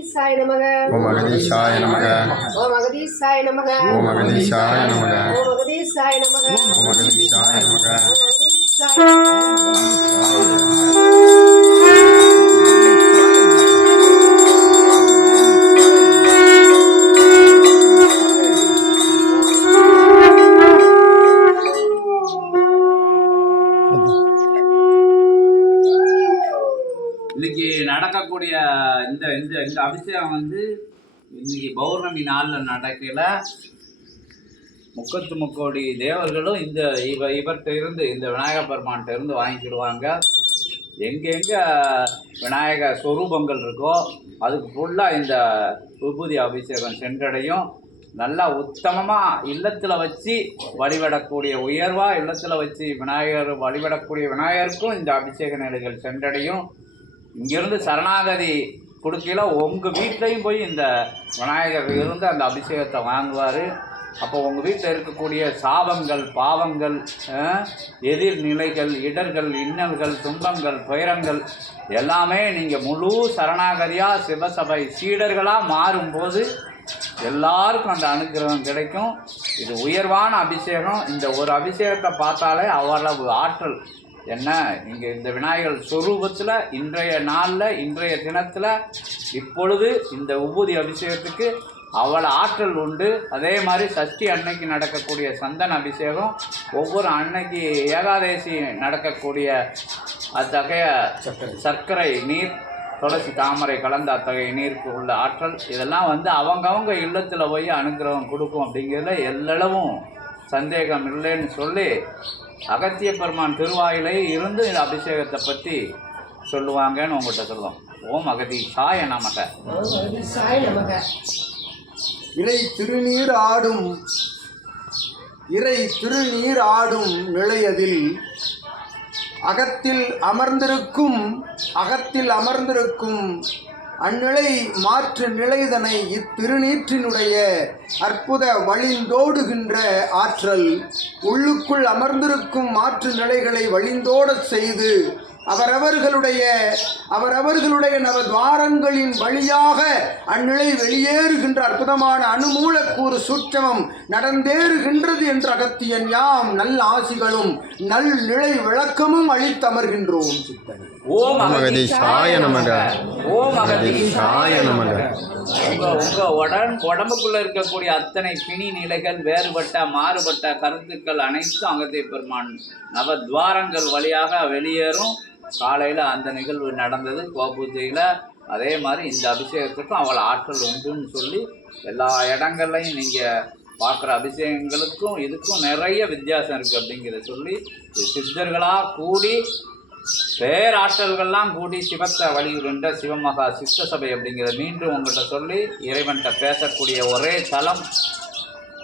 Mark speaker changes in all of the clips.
Speaker 1: அகதீசாய நமக.
Speaker 2: ஓம் அகதீஷாய நமக.
Speaker 1: ஓம் அகதீசாய நமக.
Speaker 2: ஓம் அகதீஷாய நமக.
Speaker 1: ஓம் அகதீசாய நமக.
Speaker 2: ஓம் அகதீஷாய நமக.
Speaker 1: ஓம் அகதீசாய
Speaker 3: இன்னைக்கு நடக்கக்கூடிய இந்த இந்த இந்த அபிஷேகம் வந்து இன்னைக்கு பௌர்ணமி நாளில் நடக்கல. முக்கத்து முக்கோடி தேவர்களும் இந்த இவ இவர்கிட்ட இருந்து இந்த விநாயக பெருமான்கிட்ட இருந்து வாங்கிக்கிடுவாங்க. எங்கெங்கே விநாயக ஸ்வரூபங்கள் இருக்கோ அதுக்கு ஃபுல்லாக இந்த விபூதி அபிஷேகம் சென்றடையும். நல்லா உத்தமமாக இல்லத்தில் வச்சு வழிபடக்கூடிய உயர்வாக இல்லத்தில் வச்சு விநாயகர் வழிபடக்கூடிய விநாயகருக்கும் இந்த அபிஷேக நிலைகள் சென்றடையும். இங்கேருந்து சரணாகதி கொடுக்கல உங்கள் வீட்லேயும் போய் இந்த விநாயகர் இருந்து அந்த அபிஷேகத்தை வாங்குவார். அப்போ உங்கள் வீட்டில் இருக்கக்கூடிய சாபங்கள் பாவங்கள் எதிர்நிலைகள் இடர்கள் இன்னல்கள் துன்பங்கள் துயரங்கள் எல்லாமே நீங்கள் முழு சரணாகதியாக சிவசபை சீடர்களாக மாறும்போது எல்லாருக்கும் அந்த அனுகிரகம் கிடைக்கும். இது உயர்வான அபிஷேகம். இந்த ஒரு அபிஷேகத்தை பார்த்தாலே அவ்வளவு ஆற்றல். என்ன? இங்கே இந்த விநாயகர் சொரூபத்தில் இன்றைய நாளில் இன்றைய தினத்தில் இப்பொழுது இந்த உபூதி அபிஷேகத்துக்கு அவ்வளோ ஆற்றல் உண்டு. அதே மாதிரி சஷ்டி அன்னைக்கு நடக்கக்கூடிய சந்தன அபிஷேகம் ஒவ்வொரு அன்னைக்கு ஏகாதேசி நடக்கக்கூடிய அத்தகைய சர்க்கரை. நீர் துளசி தாமரை கலந்த அத்தகைய நீருக்கு உள்ள ஆற்றல் இதெல்லாம் வந்து அவங்கவங்க இல்லத்தில் போய் அனுகிரகம் கொடுக்கும் அப்படிங்கிறதுல எல்லளவும் சந்தேகம் இல்லைன்னு சொல்லி அகத்திய பெருமான் திருவாயிலை இருந்து இந்த அபிஷேகத்தை பற்றி சொல்லுவாங்கன்னு உங்கள்கிட்ட சொல்லுவோம். ஓம் அகதி சாய நமக.
Speaker 4: இறை திருநீர் ஆடும் இறை திருநீர் ஆடும் நிலையதில் அகத்தில் அமர்ந்திருக்கும் அகத்தில் அமர்ந்திருக்கும் அந்நிலை மாற்று நிலைதனை இத்திருநீற்றினுடைய அற்புத வழிந்தோடுகின்ற ஆற்றல் உள்ளுக்குள் அமர்ந்திருக்கும் மாற்று நிலைகளை வழிந்தோடச் செய்து அவரவர்களுடைய அவரவர்களுடைய நவத்வாரங்களின் வழியாக அந்நிலை வெளியேறுகின்ற அற்புதமான அணுமூலக்கூறு சூட்சமம் நடந்தேறுகின்றது என்ற அகத்தியன் யாம் நல்ல ஆசிகளும் நல் நிலை விளக்கமும் அளித்தமர்கின்றோம் சித்தனே.
Speaker 3: ஓம்
Speaker 2: அகதீஷாய நமக.
Speaker 3: ஓம்
Speaker 2: அகதீஷாய நமக.
Speaker 3: உங்க உடன் உடம்புக்குள்ள இருக்கக்கூடிய அத்தனை பிணி நிலைகள் வேறுபட்ட மாறுபட்ட கருத்துக்கள் அனைத்தும் அகத்திய பெருமான் நவத்வாரங்கள் வழியாக வெளியேறும். காலையில் அந்த நிகழ்வு நடந்தது கோபூஜையில் அதே மாதிரி இந்த அபிஷேகத்துக்கும் அவ்வளோ ஆற்றல் உண்டுன்னு சொல்லி எல்லா இடங்கள்லையும் நீங்கள் பார்க்குற அபிஷேகங்களுக்கும் இதுக்கும் நிறைய வித்தியாசம் இருக்குது அப்படிங்கிறத சொல்லி சித்தர்களாக கூடி பேராற்றல்கள்லாம் கூடி சிவத்தை வழிகின்ற சிவமகா சித்த சபை அப்படிங்கிறத மீண்டும் உங்கள்கிட்ட சொல்லி இறைவன்கிட்ட பேசக்கூடிய ஒரே தலம்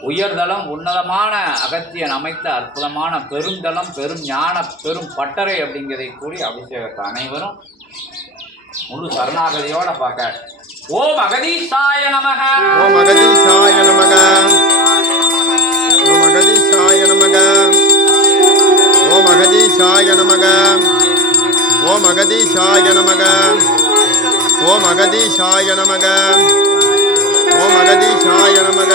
Speaker 3: உயர்தலம் உன்னதமான அகத்தியன் அமைத்த அற்புதமான பெருந்தலம் பெரும் ஞான பெரும் பட்டறை அப்படிங்கிறதை கூறி அபிஷேகத்தை அனைவரும் முழு சரணாகதியோட பார்க்க. ஓம் அகதீசாய நமக.
Speaker 2: ஓம் அகதீசாய நமக. ஓம் அகதீசாய நமக. ஓம் அகதீசாய நமக. ஓம் அகதீசாய நமக. ஓம் அகதீசாய நமக. ஓம்
Speaker 1: அகதீசாய நமக.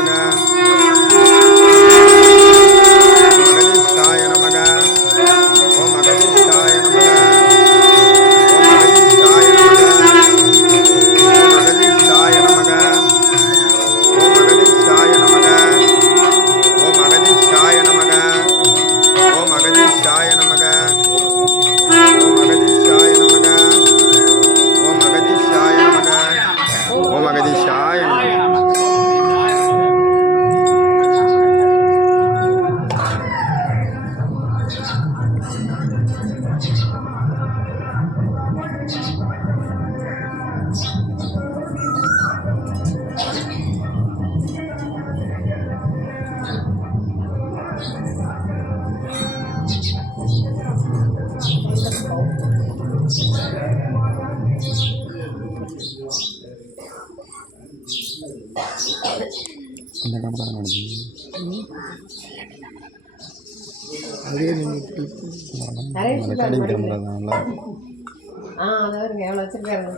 Speaker 2: இந்த
Speaker 1: கம்பெனி நடந்து அதே ஆ அதான் எவ்வளோ வச்சுருக்காரு?